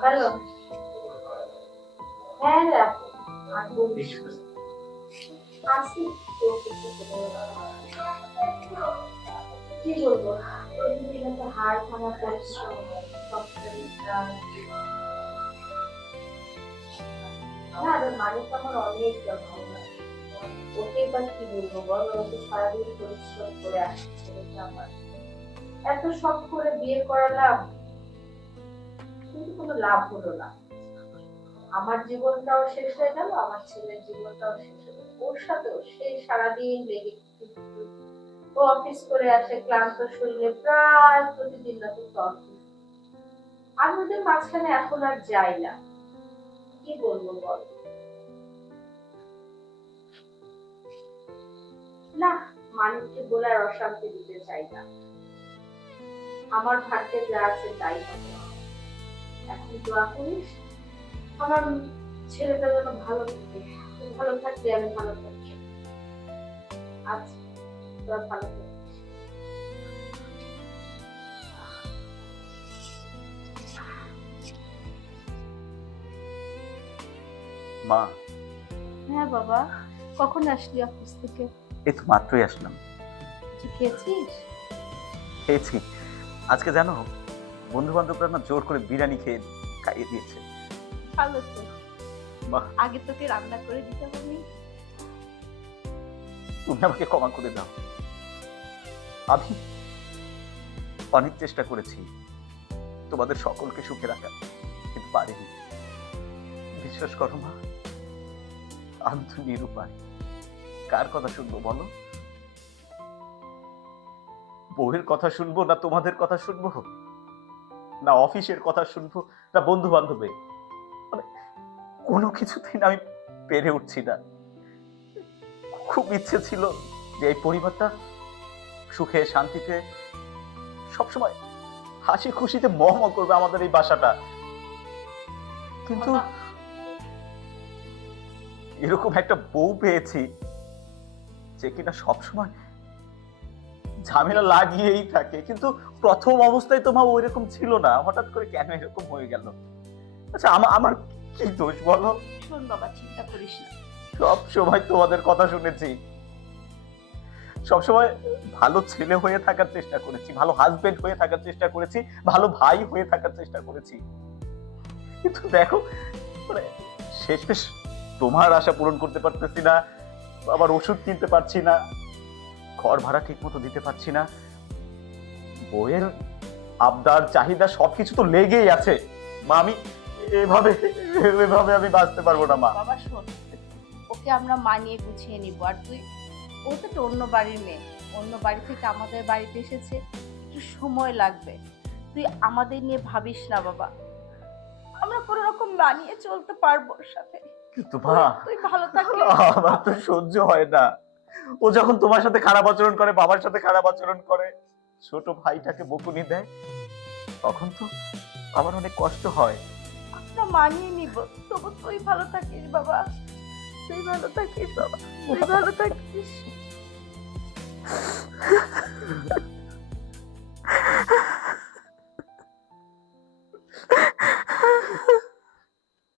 Hello. হ্যাঁ রাখো। আর বলিস আসি তো কিছু কি বলবো, প্রতিদিন একটা হাড় ভাঙা পরিশ্রম, সপ্তাহে না আর মালিক আমার অনেক যত্ন নেয়। ওকে বা কি বলবো বলো, ও তো সারাদিন পরিশ্রম করে আসছে ছেলেটা আমার। এত শখ করে বিয়ে করালাম, কিন্তু কোনো লাভ হলো না। আমার জীবনটাও শেষ হয়ে গেল, আমার ছেলের জীবনটাও শেষ হয়ে গেল। ওর সাথেও সেই সারাদিন লেগে ও অফিস করে আসে ক্লান্ত শরীরে, প্রায় প্রতিদিন রাতে অফিস। আমি ওদের মাঝখানে এখন আর যাই না। কি বলবো বল, না মানুষকে বলে আর অশান্তি দিতে চাই না। আমার ভাগ্যে যা আছে তাই হবে। এখন দোয়া করিস আমার ছেলেটা যেন ভালো থাকে। তুই ভালো থাকলে আমি ভালো থাকি। আচ্ছা, তোরা ভালো থাকিস। মা, হ্যাঁ বাবা, কখন আসলি অফিস থেকে? এই তো মাত্রই আসলাম। কিছু খেয়েছিস? খেয়েছি। আজকে জানো, বন্ধু বান্ধবরা না জোর করে বিরিয়ানি খেয়ে খাইয়ে দিয়েছে। ভালো তো। বাহ, আগে তোকে রান্না করে দিতে হবে। তুমি আমাকে ক্ষমা করে দাও। আমি অনেক চেষ্টা করেছি তোমাদের সকলকে সুখে রাখার, কিন্তু পারিনি। বিশ্বাস করো মা, আমি তো নিরুপায়। কার কথা শুনবো বলো? বউয়ের কথা শুনবো, না তোমাদের কথা শুনবো, না অফিসের কথা শুনবো, না বন্ধু বান্ধবের? মানে কোনো কিছুতেই না আমি পেরে উঠছি না। খুব ইচ্ছে ছিল যে এই পরিবারটা সুখে শান্তিতে সবসময় হাসি খুশিতে মহম করবে আমাদের এই বাসাটা, কিন্তু এরকম একটা বউ পেয়েছি যে কিনা সবসময় ঝামেলা লাগিয়েই থাকে। কিন্তু প্রথম অবস্থায় তো মা ওইরকম ছিল না, হঠাৎ করে কেন এরকম হয়ে গেল? আচ্ছা, আমার কি দোষ বলো? শোন বাবা, চিন্তা করিস না। সব সময় তোমাদের কথা শুনেছি, সবসময় ভালো ছেলে হয়ে থাকার চেষ্টা করেছি, ভালো হাজবেন্ড হয়ে থাকার চেষ্টা করেছি, ভালো ভাই হয়ে থাকার চেষ্টা করেছি, কিন্তু দেখো মানে শেষমেশ তোমার আশা পূরণ করতে পারতেছি না, আবার ওষুধ কিনতে পারছি না, ঘর ভাড়া ঠিক মতো দিতে পারছি না, বইয়ের আবদার চাহিদা সবকিছু তো লেগেই আছে। মা, আমি এভাবে এভাবে আমি বাঁচতে পারবো না মা। বাবা শোন, ওকে আমরা মানিয়ে গুছিয়ে নিব। আর তুই, ও তো একটা অন্য বাড়ির মেয়ে, অন্য বাড়ি থেকে আমাদের বাড়িতে এসেছে, একটু সময় লাগবে। তুই আমাদের নিয়ে ভাবিস না বাবা, আমরা কোনো রকম মানিয়ে চলতে পারবো ওর সাথে। কিন্তু মা, তুই ভালো থাকলে আমার তো সহ্য হয় না। ও যখন তোমার সাথে খারাপ আচরণ করে, বাবার সাথে খারাপ আচরণ করে, ছোট ভাইটাকে বকুনি দেয়, তখন তো আমার অনেক কষ্ট হয়। আমরা মানিয়ে নিব। তবু তুই ভালো থাকিস বাবা, তুই ভালো থাকিস বাবা, তুই ভালো থাকিস।